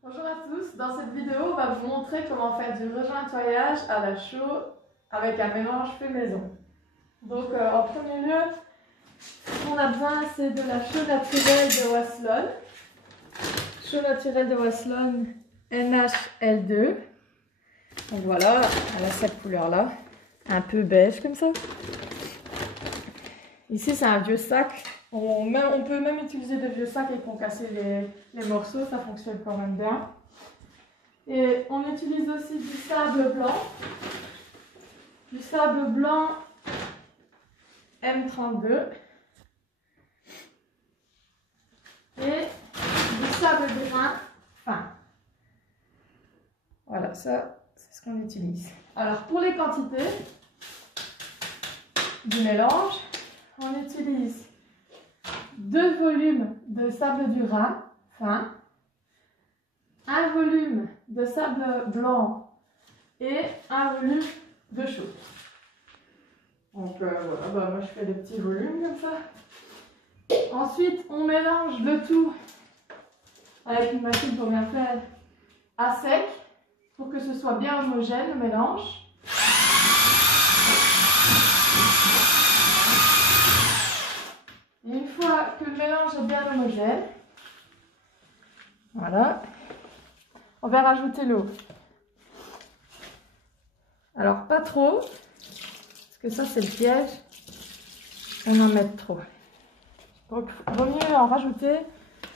Bonjour à tous, dans cette vidéo on va vous montrer comment faire du rejointoyage à la chaux avec un mélange fait maison. Donc en premier lieu, ce qu'on a besoin c'est de la chaux naturelle de Waslon. Chaux naturelle de Waslon NHL2. Donc voilà, elle a cette couleur là, un peu beige comme ça. Ici c'est un vieux sac. On peut même utiliser des vieux sacs et pour casser les morceaux, ça fonctionne quand même bien. Et on utilise aussi du sable blanc M32 et du sable brun fin. Voilà, ça c'est ce qu'on utilise. Alors pour les quantités du mélange, on utilise 2 volumes de sable du Rhin fin, 1 volume de sable blanc et 1 volume de chaux. Donc voilà, moi je fais des petits volumes comme ça. Ensuite, on mélange le tout avec une machine pour bien faire à sec pour que ce soit bien homogène le mélange. Et une fois que le mélange est bien homogène, voilà, on va rajouter l'eau. Alors pas trop, parce que ça c'est le piège, on en met trop. Donc il vaut mieux en rajouter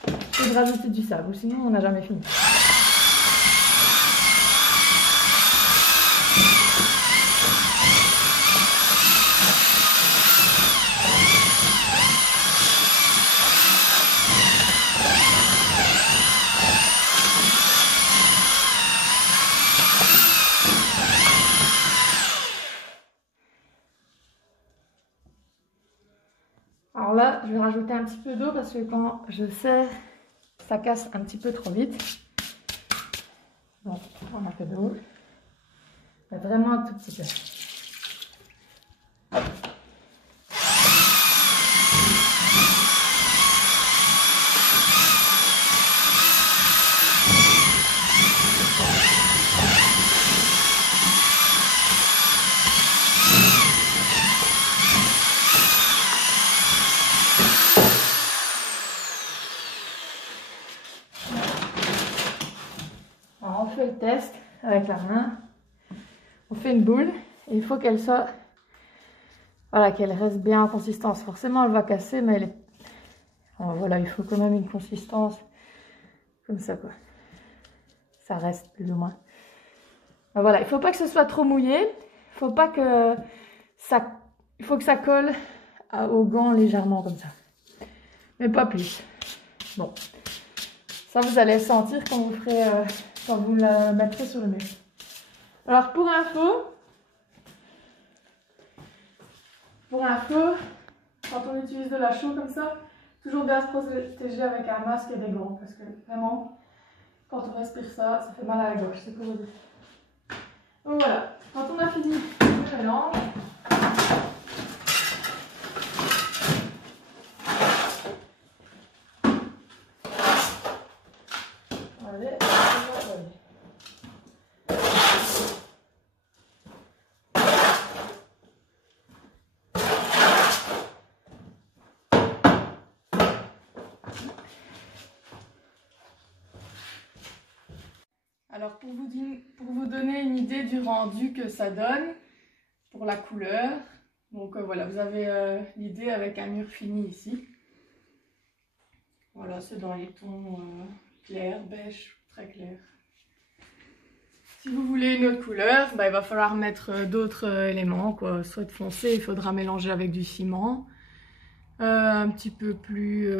que de rajouter du sable, ou sinon on n'a jamais fini. Alors là, je vais rajouter un petit peu d'eau parce que quand je serre, ça casse un petit peu trop vite. Donc, on a un peu d'eau. Mais vraiment un tout petit peu. Alors, on fait le test avec la main. On fait une boule et il faut qu'elle soit, voilà, qu'elle reste bien en consistance. Forcément, elle va casser, mais elle est, alors, voilà, il faut quand même une consistance comme ça, quoi. Ça reste plus ou moins. Alors, voilà, il faut pas que ce soit trop mouillé. Il faut pas que ça, il faut que ça colle au gant légèrement comme ça, mais pas plus. Bon, ça vous allez sentir quand vous ferez, quand vous la mettrez sur le mur. Alors pour info, quand on utilise de la chaux comme ça, toujours bien se protéger avec un masque et des gants, parce que vraiment, quand on respire ça, ça fait mal à la gorge, c'est pour vous dire. Donc voilà, quand on a fini le mélange, allez. Alors pour vous donner une idée du rendu que ça donne, pour la couleur, donc voilà, vous avez l'idée avec un mur fini ici. Voilà, c'est dans les tons clairs, beige, très clair. Si vous voulez une autre couleur, il va falloir mettre d'autres éléments, quoi. Soit foncé, il faudra mélanger avec du ciment. Un petit peu plus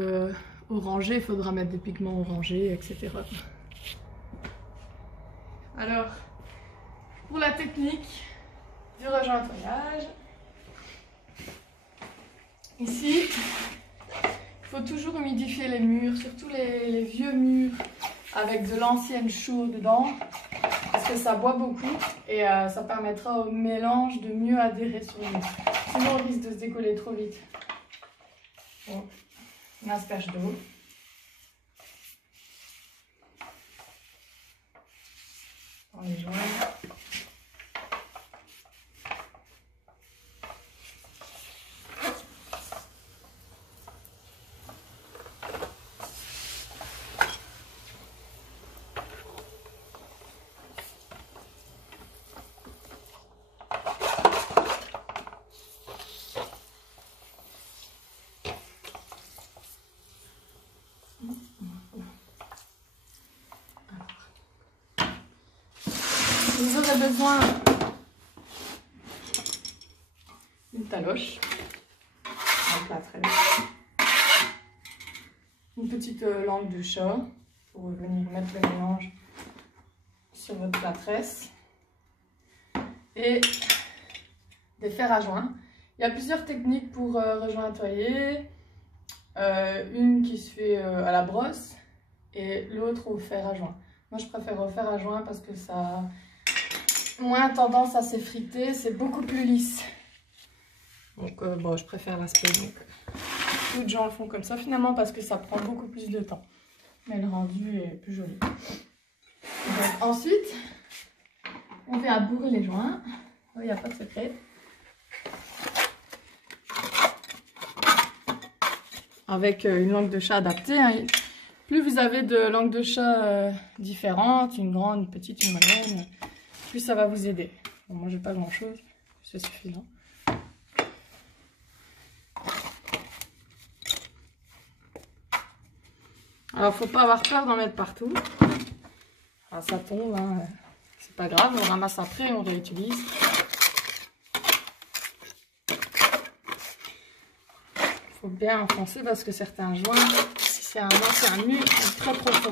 orangé, il faudra mettre des pigments orangés, etc. Alors, pour la technique du rejointoyage, ici, il faut toujours humidifier les murs, surtout les vieux murs avec de l'ancienne chaux dedans, parce que ça boit beaucoup et ça permettra au mélange de mieux adhérer sur le mur. Sinon, on risque de se décoller trop vite. Bon, on asperge d'eau. prends les joints. Vous aurez besoin d'une taloche, un plâtresse, une petite langue de chat pour venir mettre le mélange sur votre plâtresse et des fers à joint. Il y a plusieurs techniques pour rejointoyer, une qui se fait à la brosse et l'autre au fer à joint. Moi je préfère au fer à joint parce que ça a moins tendance à s'effriter, c'est beaucoup plus lisse. Donc bon, je préfère l'aspect. Donc beaucoup de gens le font comme ça finalement parce que ça prend beaucoup plus de temps. Mais le rendu est plus joli. Donc, ensuite, on vient bourrer les joints. Il n'y a pas de secret. Avec une langue de chat adaptée. Hein. Plus vous avez de langues de chat différentes, une grande, une petite, une moyenne, plus ça va vous aider. Bon, moi, j'ai pas grand chose, c'est suffisant. Alors, faut pas avoir peur d'en mettre partout. Alors, ça tombe, hein. C'est pas grave, on ramasse après, on réutilise. Faut bien enfoncer parce que certains joints, si c'est un mur, sont très profonds.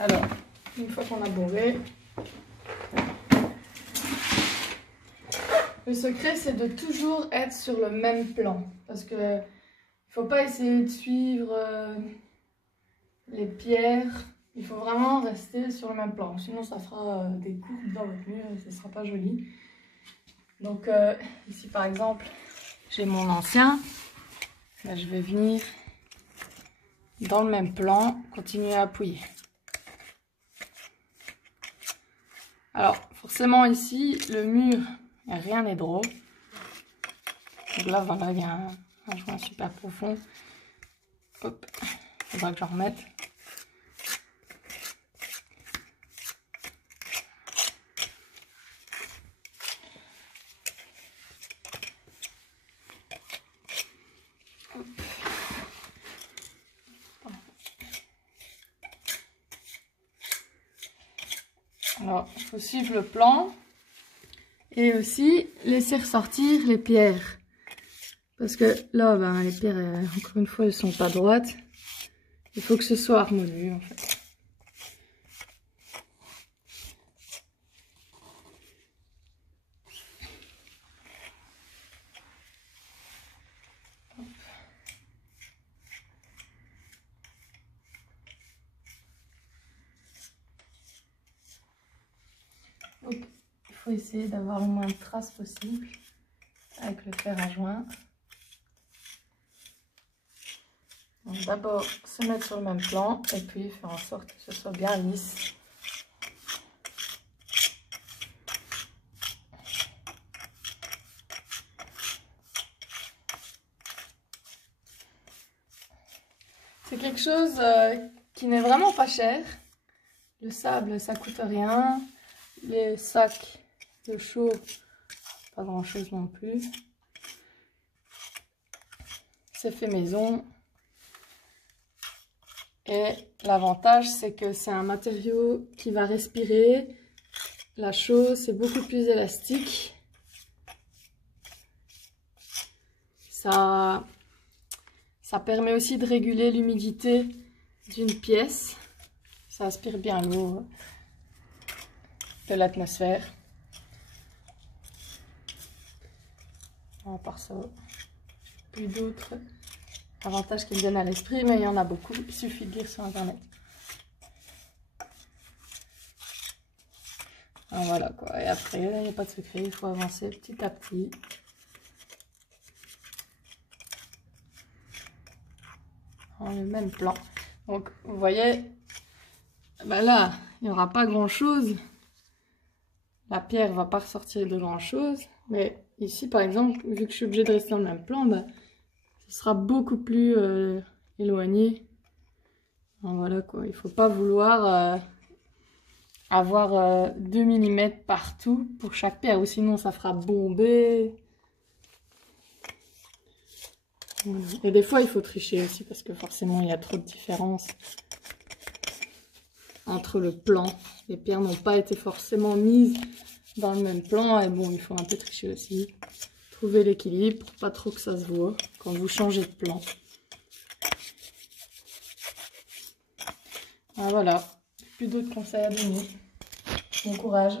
Alors, une fois qu'on a bourré, le secret c'est de toujours être sur le même plan. Parce que il ne faut pas essayer de suivre les pierres. Il faut vraiment rester sur le même plan. Sinon ça fera des courbes dans votre mur et ce ne sera pas joli. Donc ici par exemple, j'ai mon ancien. Là, je vais venir dans le même plan, continuer à appuyer. Alors, forcément ici, le mur, rien n'est droit. Donc là, voilà, il y a un joint super profond. Hop, il faudra que j'en remette. Alors, il faut suivre le plan et aussi laisser ressortir les pierres. Parce que là, ben, les pierres, encore une fois, elles sont pas droites. Il faut que ce soit harmonieux, en fait. Donc, il faut essayer d'avoir le moins de traces possible avec le fer à joint. D'abord se mettre sur le même plan et puis faire en sorte que ce soit bien lisse. C'est quelque chose qui n'est vraiment pas cher. Le sable, ça coûte rien. Les sacs de chaux, pas grand chose non plus. C'est fait maison. Et l'avantage, c'est que c'est un matériau qui va respirer. La chaux, c'est beaucoup plus élastique. Ça Ça permet aussi de réguler l'humidité d'une pièce. Ça aspire bien l'eau de l'atmosphère. À part ça, plus d'autres avantages qui me viennent à l'esprit, mais il y en a beaucoup. Il suffit de lire sur internet. Ah, voilà quoi. Et après, il n'y a pas de secret, il faut avancer petit à petit. Dans le même plan. Donc, vous voyez, ben là, il n'y aura pas grand chose. La pierre va pas ressortir de grand chose. Mais ici, par exemple, vu que je suis obligée de rester dans le même plan, ben, ce sera beaucoup plus éloigné. Donc, voilà quoi. Il faut pas vouloir avoir 2 mm partout pour chaque pierre, ou sinon ça fera bomber. Et des fois il faut tricher aussi parce que forcément il y a trop de différence entre le plan. Les pierres n'ont pas été forcément mises dans le même plan et bon, il faut un peu tricher aussi. Trouver l'équilibre pour pas trop que ça se voit quand vous changez de plan. Ah, voilà, plus d'autres conseils à donner. Bon courage.